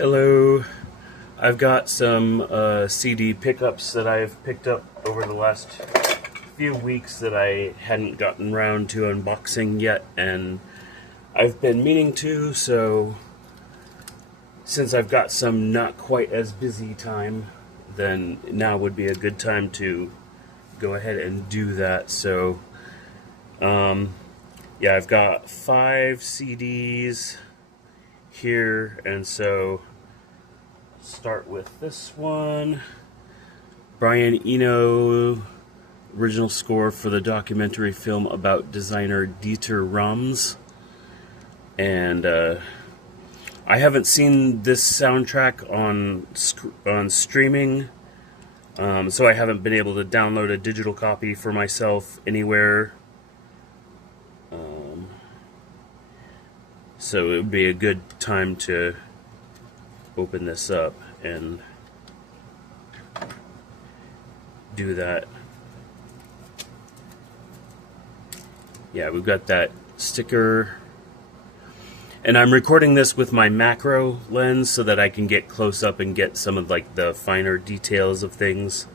Hello. I've got some CD pickups that I've picked up over the last few weeks that I hadn't gotten around to unboxing yet, and I've been meaning to, so since I've got some not quite as busy time, then now would be a good time to go ahead and do that. So, yeah, I've got 5 CDs here, and so start with this one. Brian Eno, original score for the documentary film about designer Dieter Rams. And I haven't seen this soundtrack on streaming, so I haven't been able to download a digital copy for myself anywhere. So it would be a good time to open this up and do that. Yeah, we've got that sticker. And I'm recording this with my macro lens so that I can get close up and get some of like the finer details of things.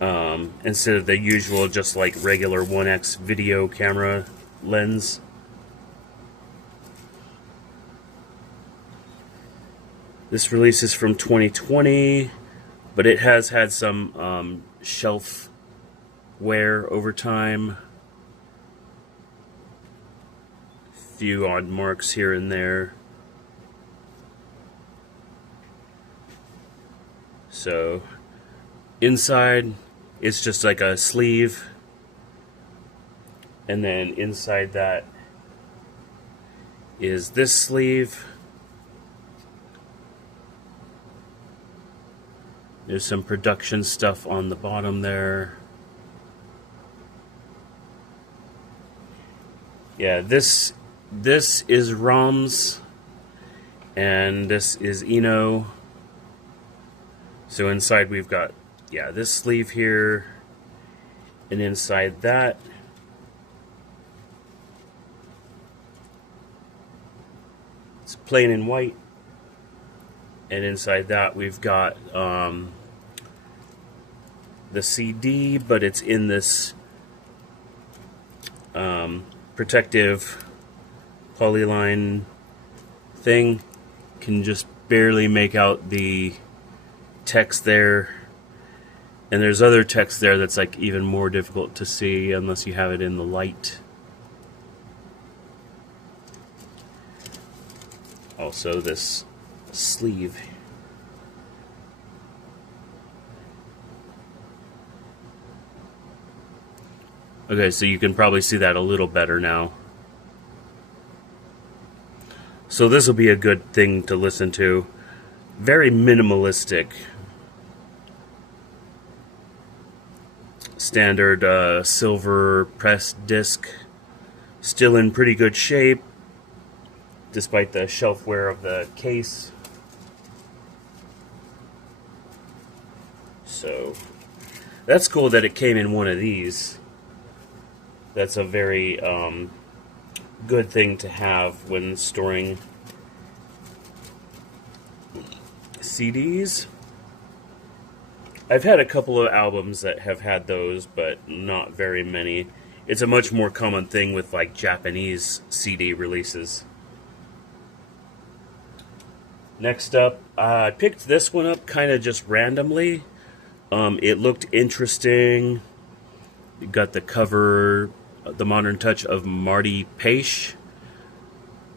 Instead of the usual just like regular 1x video camera lens. This release is from 2020, but it has had some shelf wear over time. Few odd marks here and there. So, inside, it's just like a sleeve. And then inside that is this sleeve. There's some production stuff on the bottom there. Yeah, this is Rams, and this is Eno. So inside we've got, yeah, this sleeve here, and inside that, it's plain and white. And inside that we've got the CD, but it's in this protective polyline thing. Can just barely make out the text there, and there's other text there that's like even more difficult to see unless you have it in the light. Also this sleeve. Okay, so you can probably see that a little better now. So this will be a good thing to listen to. Very minimalistic. Standard silver pressed disc. Still in pretty good shape, despite the shelf wear of the case. So that's cool that it came in one of these. That's a very good thing to have when storing CDs. I've had a couple of albums that have had those, but not very many. It's a much more common thing with like Japanese CD releases. Next up, I picked this one up kind of just randomly. It looked interesting. You got the cover, the modern touch of Marty Paish,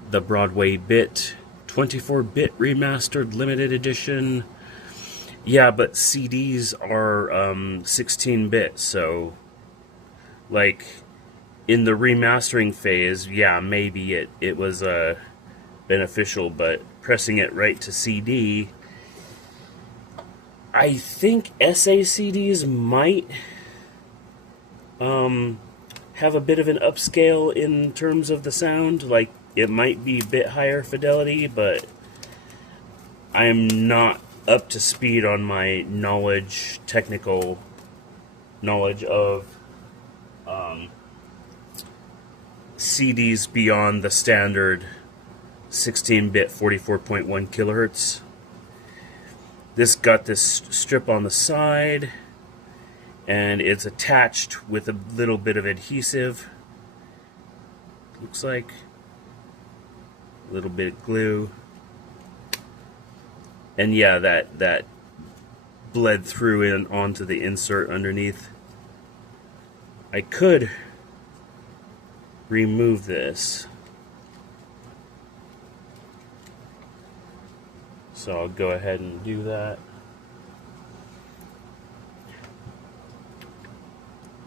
the Broadway bit, 24-bit remastered limited edition. Yeah, but CDs are 16-bit, so like in the remastering phase, yeah, maybe it was beneficial, but pressing it right to CD, I think SACDs might have a bit of an upscale in terms of the sound. Like, it might be a bit higher fidelity, but I'm not up to speed on my technical knowledge of CDs beyond the standard 16-bit 44.1 kilohertz. This got this strip on the side, and it's attached with a little bit of adhesive. Looks like a little bit of glue. And yeah, that bled through and onto the insert underneath. I could remove this. So I'll go ahead and do that.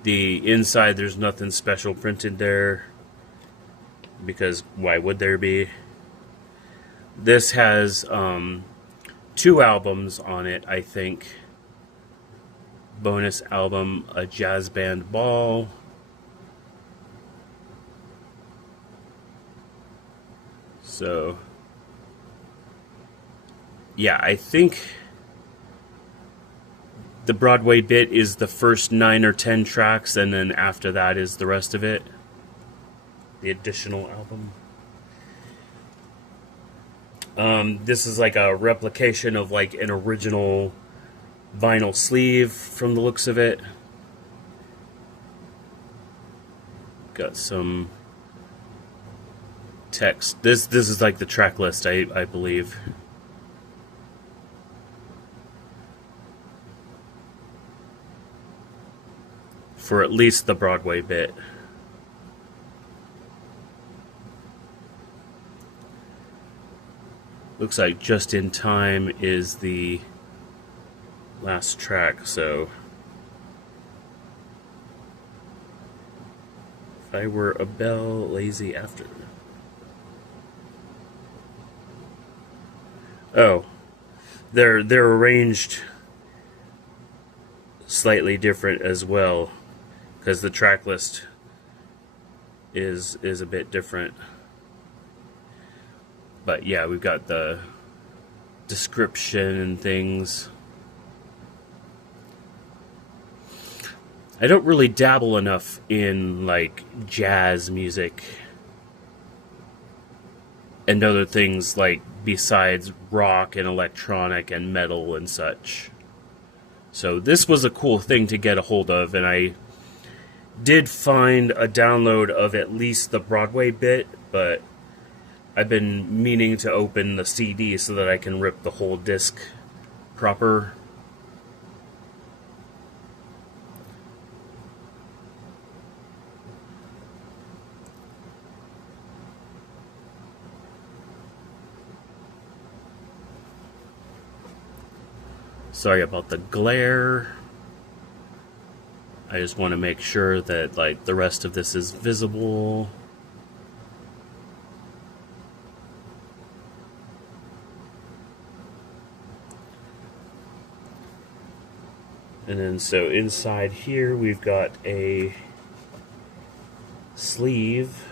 The inside, there's nothing special printed there, because why would there be? This has 2 albums on it, I think. Bonus album, A Jazz Band Ball. So yeah, I think the Broadway bit is the first 9 or 10 tracks, and then after that is the rest of it. The additional album. This is like a replication of like an original vinyl sleeve from the looks of it. Got some text. This is like the track list, I believe. For at least the Broadway bit. Looks like Just in Time is the last track, so if I were a bell, lazy after. Oh, they're arranged slightly different as well, because the track list is a bit different. But yeah, we've got the description and things. I don't really dabble enough in like jazz music and other things like besides rock and electronic and metal and such. So this was a cool thing to get a hold of, and I did find a download of at least the Broadway bit, but I've been meaning to open the CD so that I can rip the whole disc proper. Sorry about the glare. I just want to make sure that like the rest of this is visible. And then so inside here we've got a sleeve.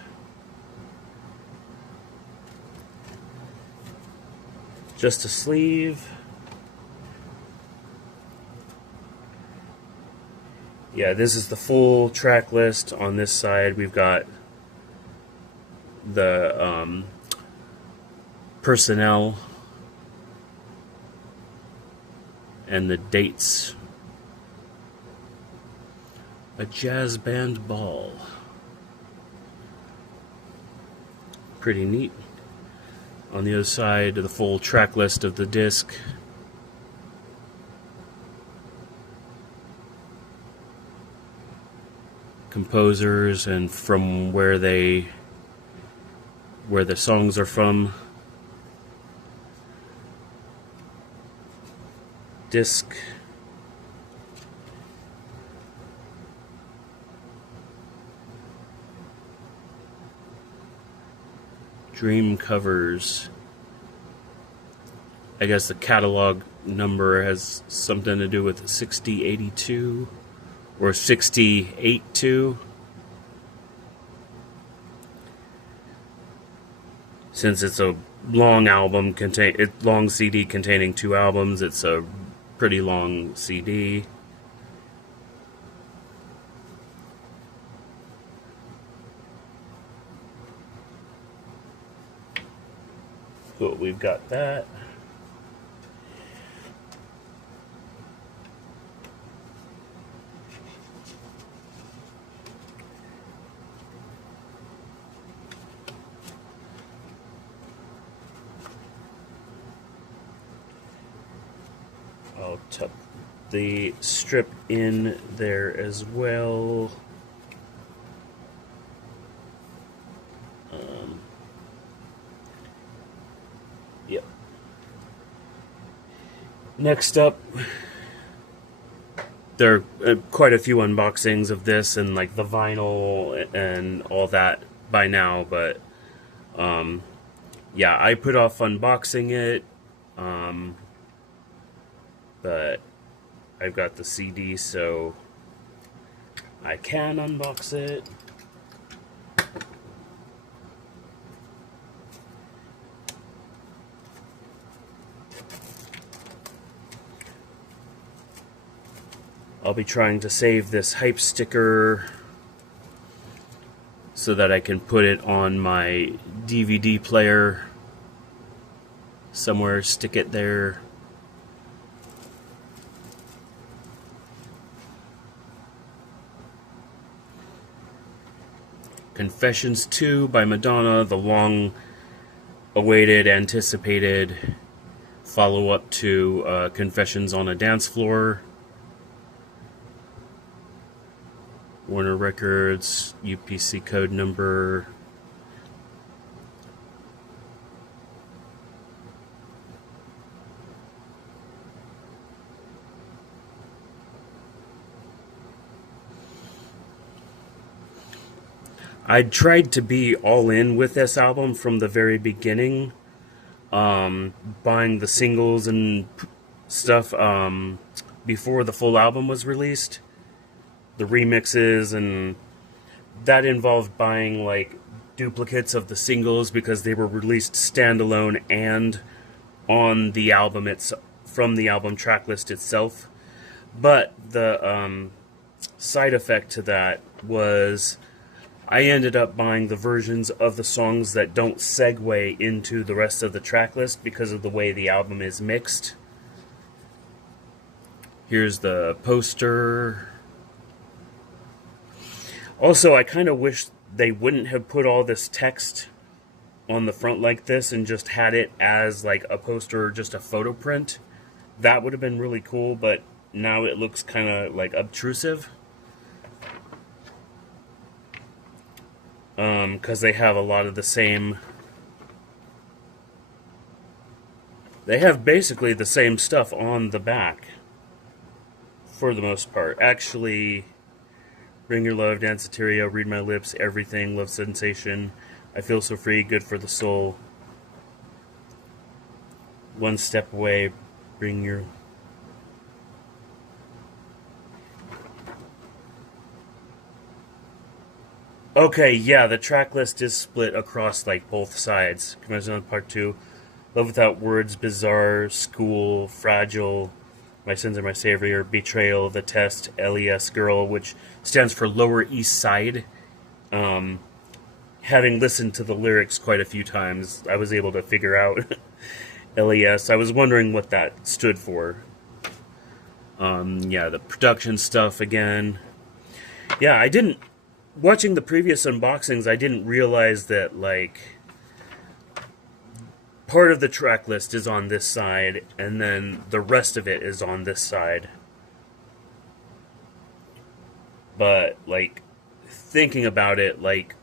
Just a sleeve. Yeah, this is the full track list. On this side we've got the personnel and the dates. A Jazz Band Ball. Pretty neat. On the other side, the full track list of the disc. Composers and from where the songs are from. Disc. Dream covers. I guess the catalog number has something to do with 6082 or 682. Since it's a long album, long CD containing 2 albums, it's a pretty long CD. Cool, we've got that. I'll tuck the strip in there as well. Yep. Next up, there are quite a few unboxings of this and like the vinyl and all that by now, but yeah, I put off unboxing it, but I've got the CD, so I can unbox it. I'll be trying to save this hype sticker so that I can put it on my DVD player somewhere, stick it there. Confessions 2 by Madonna, the long-awaited, anticipated follow-up to Confessions on a Dance Floor. Warner Records, UPC code number. I tried to be all in with this album from the very beginning, buying the singles and stuff before the full album was released, the remixes, and that involved buying like duplicates of the singles because they were released standalone and on the album from the album track list itself. But the side effect to that was I ended up buying the versions of the songs that don't segue into the rest of the track list because of the way the album is mixed. Here's the poster. Also, I kind of wish they wouldn't have put all this text on the front like this and just had it as like a poster or just a photo print. That would have been really cool, but now it looks kind of like obtrusive. Because they have a lot of the same... They have basically the same stuff on the back, for the most part. Actually, Bring Your Love, Danceteria, Read My Lips, Everything, Love Sensation, I Feel So Free, Good for the Soul, One Step Away, Bring Your... Okay, yeah, the track list is split across like both sides. Commencing on part 2, Love Without Words, Bizarre, School, Fragile, My Sins Are My Savior, Betrayal, The Test, LES Girl, which stands for Lower East Side. Having listened to the lyrics quite a few times, I was able to figure out LES. I was wondering what that stood for. Yeah, the production stuff again. Yeah, I didn't... Watching the previous unboxings, I didn't realize that, like, part of the track list is on this side, and then the rest of it is on this side. But, like, thinking about it, like,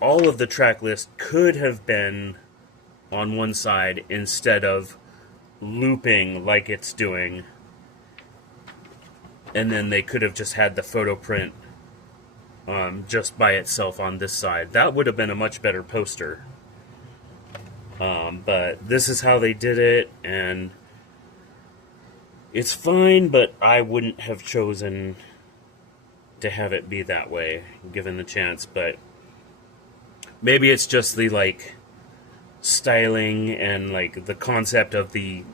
all of the track list could have been on one side instead of looping like it's doing. And then they could have just had the photo print just by itself on this side. That would have been a much better poster. But this is how they did it, and it's fine, but I wouldn't have chosen to have it be that way, given the chance. But maybe it's just the, like, styling and, like, the concept of the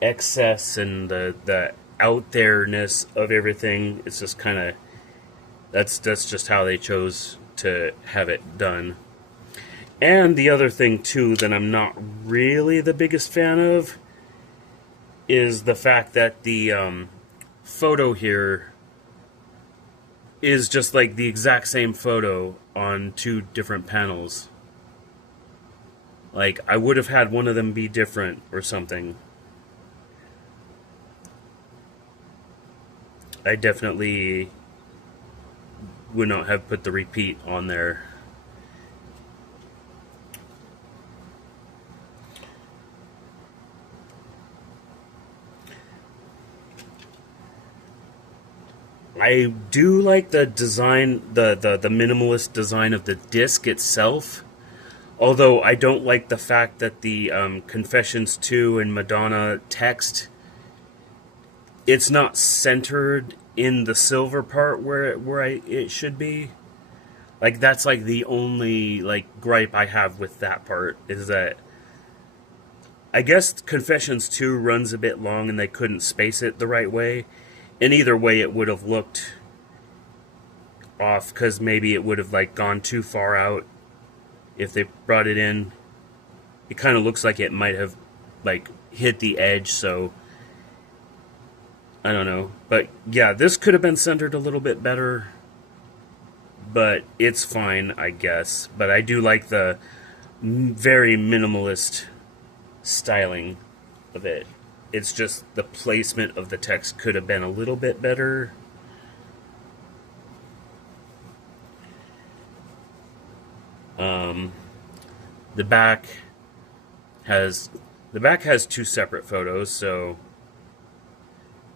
excess and the out there-ness of everything. It's just kind of... That's just how they chose to have it done. And the other thing too that I'm not really the biggest fan of is the fact that the photo here is just like the exact same photo on two different panels. Like, I would have had one of them be different or something. I definitely would not have put the repeat on there. I do like the design, the minimalist design of the disc itself. Although I don't like the fact that the Confessions 2 and Madonna text, it's not centered in the silver part it should be. Like, that's like the only like gripe I have with that part, is that I guess Confessions 2 runs a bit long and they couldn't space it the right way. And either way, it would have looked off, because maybe it would have like gone too far out if they brought it in. It kind of looks like it might have like hit the edge, so I don't know. But yeah, this could have been centered a little bit better, but it's fine, I guess. But I do like the very minimalist styling of it. It's just the placement of the text could have been a little bit better. The back has two separate photos, so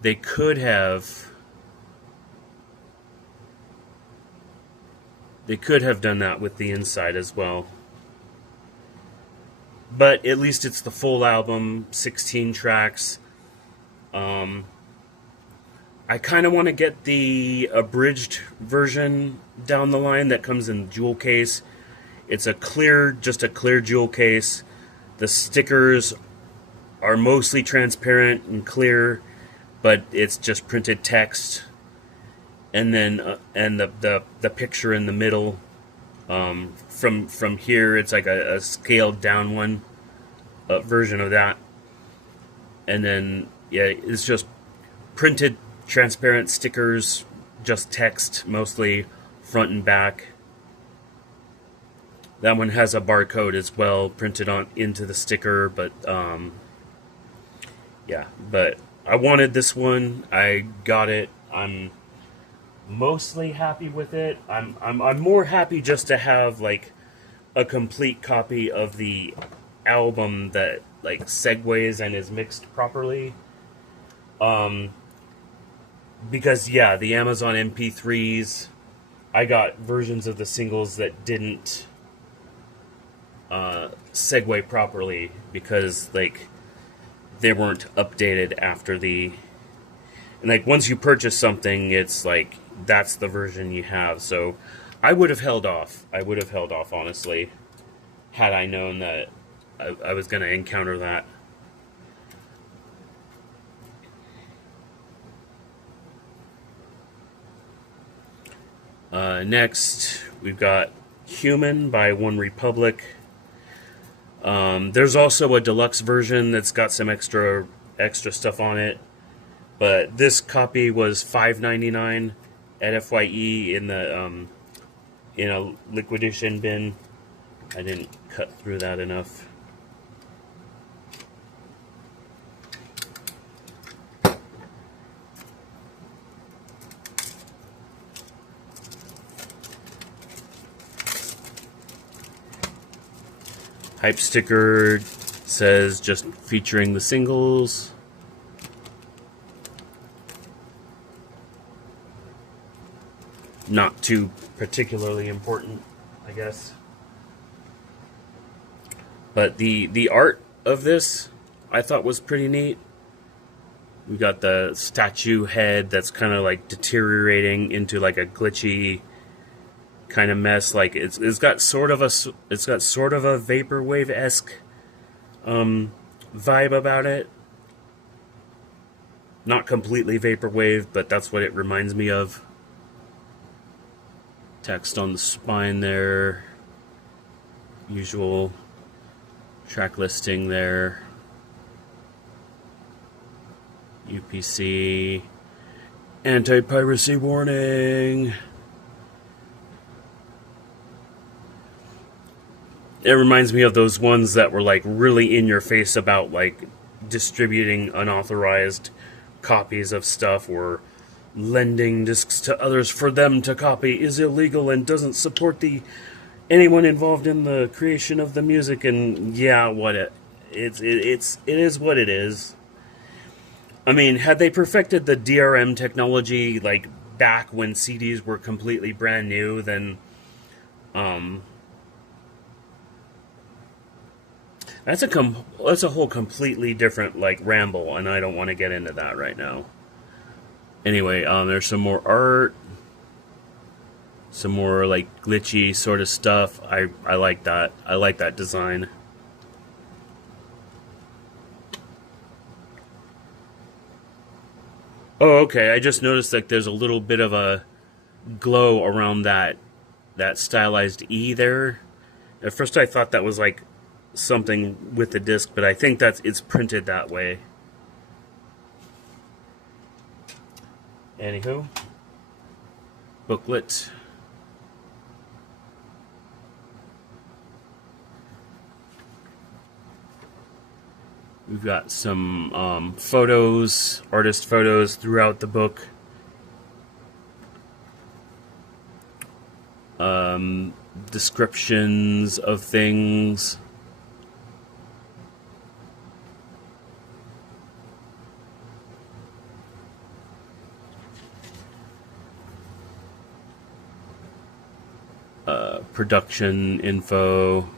they could have done that with the inside as well. But at least it's the full album, 16 tracks. I kind of want to get the abridged version down the line that comes in jewel case. It's just a clear jewel case. The stickers are mostly transparent and clear, but it's just printed text. And then and the picture in the middle. From here, it's like a scaled down one version of that. And then, yeah, it's just printed transparent stickers, just text mostly, front and back. That one has a barcode as well, printed on into the sticker, but yeah. But I wanted this one. I got it. I'm mostly happy with it. I'm more happy just to have like a complete copy of the album that like segues and is mixed properly. Because yeah, the Amazon MP3s, I got versions of the singles that didn't segue properly because like they weren't updated after the, and like once you purchase something, it's like that's the version you have. So I would have held off. Honestly, had I known that I was going to encounter that. Next, we've got Human by One Republic. There's also a deluxe version that's got some extra stuff on it, but this copy was $5.99 at FYE in a liquidation bin. I didn't cut through that enough. Hype sticker says just featuring the singles. Not too particularly important, I guess. But the art of this I thought was pretty neat. We got the statue head that's kind of like deteriorating into like a glitchy kind of mess. Like it's got sort of a vaporwave-esque vibe about it. Not completely vaporwave, but that's what it reminds me of. Text on the spine there. Usual track listing there. UPC. Anti-piracy warning. It reminds me of those ones that were like really in your face about like distributing unauthorized copies of stuff, or lending discs to others for them to copy is illegal and doesn't support the anyone involved in the creation of the music. And yeah, what it is what it is. I mean, had they perfected the DRM technology like back when CDs were completely brand new, then that's a whole completely different like ramble, and I don't want to get into that right now. Anyway, there's some more art, some more like glitchy sort of stuff. I like that. I like that design. Oh, okay. I just noticed that there's a little bit of a glow around that stylized E there. At first, I thought that was like something with the disc, but I think it's printed that way. Anywho, booklet. We've got some photos, artist photos throughout the book. Descriptions of things. Production info.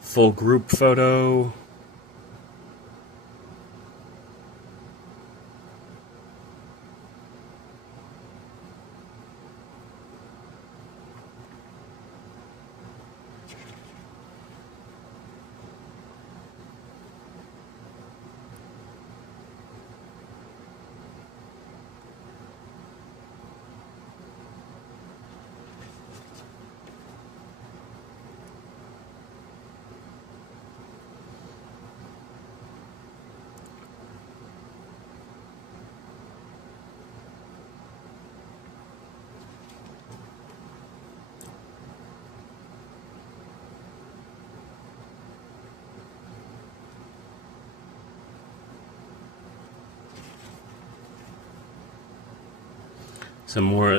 Full group photo.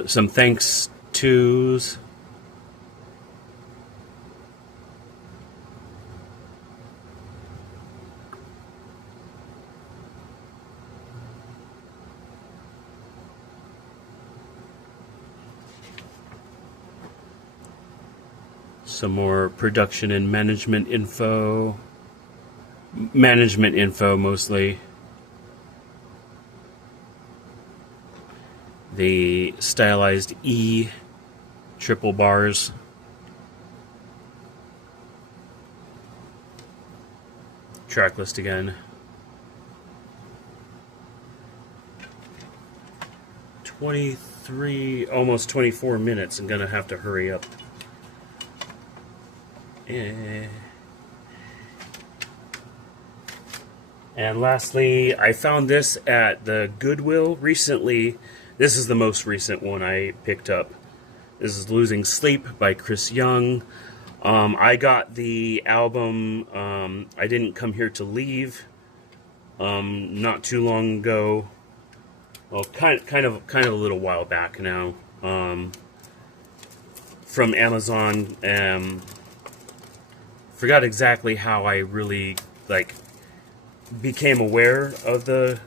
Some thanks tos. Some more production and management info. Management info mostly. The stylized E triple bars. Track list again. 23, almost 24 minutes. I'm gonna have to hurry up. And lastly, I found this at the Goodwill recently. This is the most recent one I picked up. This is Losing Sleep by Chris Young. I got the album I Didn't Come Here to Leave not too long ago. Well, kind of a little while back now. From Amazon. Forgot exactly how I really became aware of the.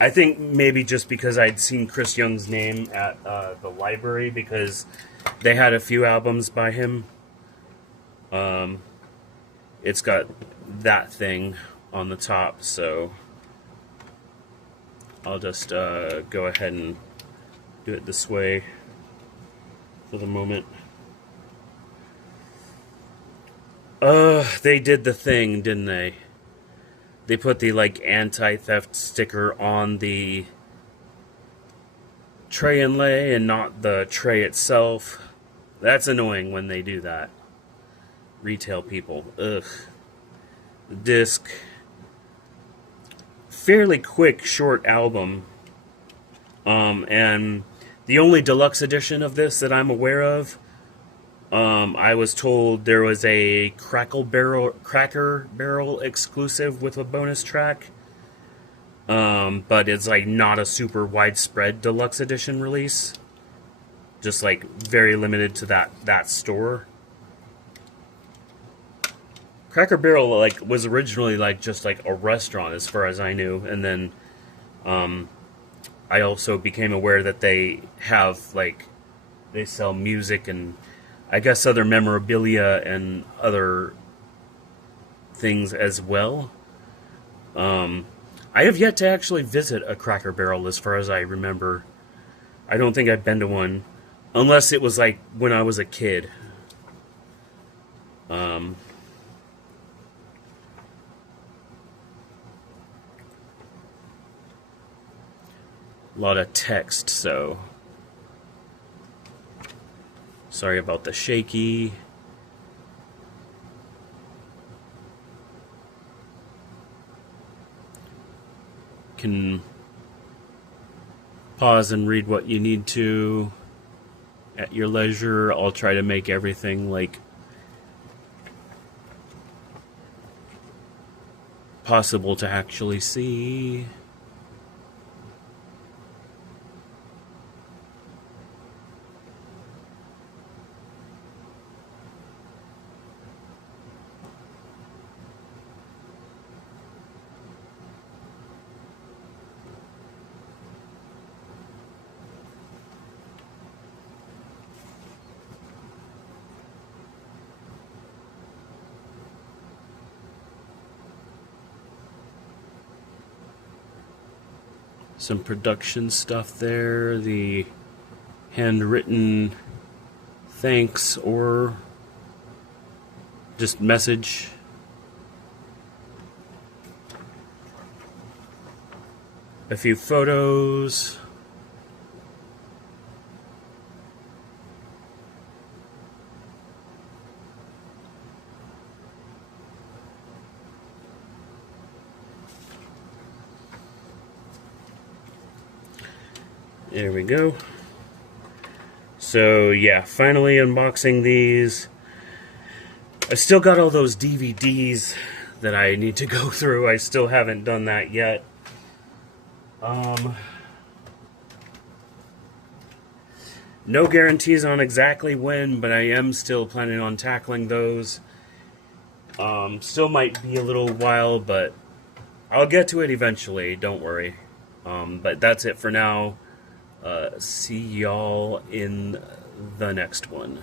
I think maybe just because I'd seen Chris Young's name at the library, because they had a few albums by him. It's got that thing on the top, so I'll just go ahead and do it this way. for the moment. They did the thing, didn't they? They put the like anti-theft sticker on the tray inlay and not the tray itself. That's annoying when they do that. Retail people. Ugh. The disc. Fairly quick, short album. And the only deluxe edition of this that I'm aware of, I was told there was a Cracker Barrel exclusive with a bonus track. But it's like not a super widespread deluxe edition release. Just like very limited to that store. Cracker Barrel like was originally like just like a restaurant as far as I knew, and then I also became aware that they have like they sell music and I guess other memorabilia and other things as well. I have yet to actually visit a Cracker Barrel as far as I remember. I don't think I've been to one, unless it was like when I was a kid. A lot of text, so sorry about the shaky. Can pause and read what you need to at your leisure. I'll try to make everything like possible to actually see. Some production stuff there, the handwritten thanks or just message. A few photos. There we go. So yeah, finally unboxing these. I still got all those DVDs that I need to go through. I still haven't done that yet. No guarantees on exactly when, but I am still planning on tackling those. Still might be a little while, but I'll get to it eventually, don't worry. But that's it for now. See y'all in the next one.